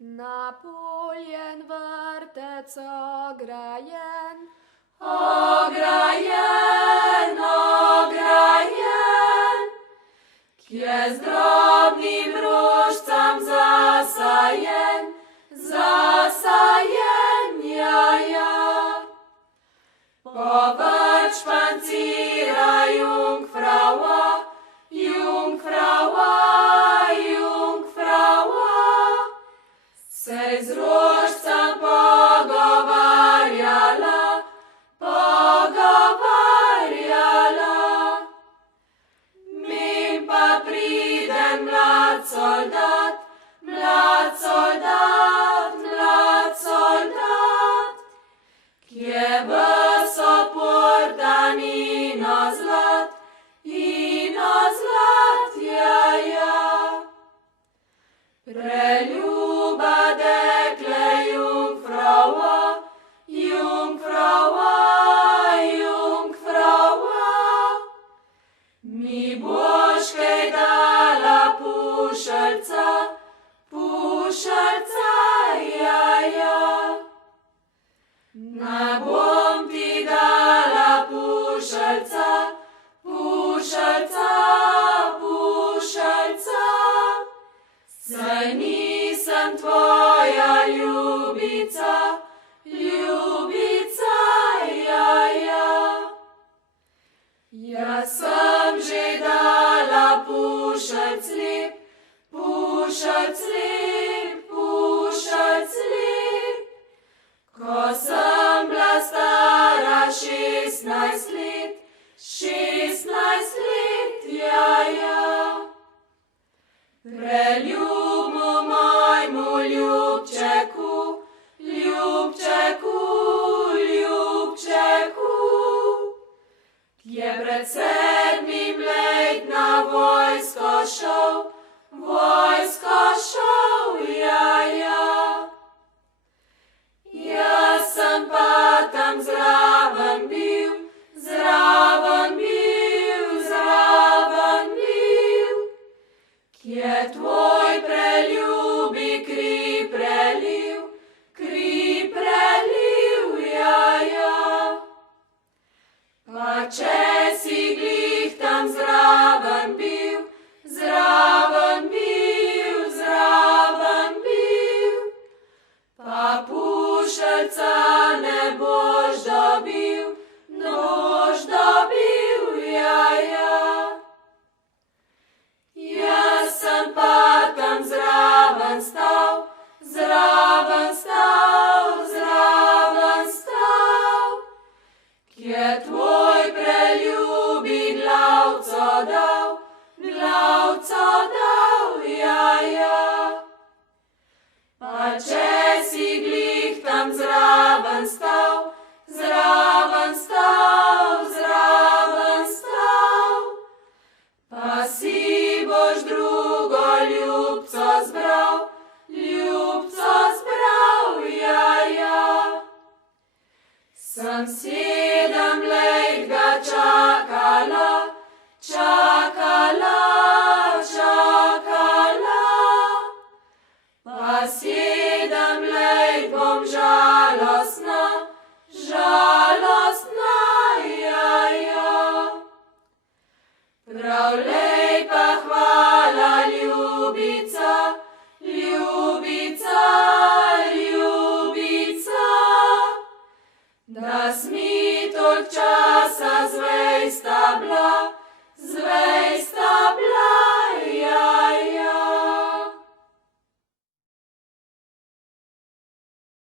Napoleon vrtec ograjen, ograjen, ograjen, kje z drobnim rožcem zasajen, zasajen, ja. Povrč pancira Jungfraua, Jungfraua, Jungfraua, sej z rožcem pogovarjala, pogovarjala. Mim pa pride mlad soldat, mlad soldat, mlad soldat, kje vso portan ino zlat, ja. Preljuba dekle Jungfraua, Jungfraua, Jungfraua, mi boš kaj dala pušelca, pušelca, ja. Ne bom ti dala pušelca, pušelca, pušelca, saj nisem tvoja ljubica, ljubica, ja. Jaz sem že dala pušelc lep, pušelc lep, pušelc lep, ko sem bila stara 16 let, 16 let, ja. Preljubmu mojmu ljubčeku, ljubčeku, ljubčeku, je pred 7 let na vojsko šel, ja. Jaz sem pa tam zraven bil, kje tvoj preljubi kri prelil, ja. Pa če si glih tam zraven bil, pa pušelca ne boš dobil, ja. Jaz sem pa tam zraven stal, kje tvoj preljubi glavco dal, ja. Pa če si glih tam zraven stal, pa si boš drugo ljubco zbral, ja. Sem 7 let ga čakala, pa 7 let bom žalostna, ja. Prav lepa hvala, ljubica, da smi toliko časa zvesta bila,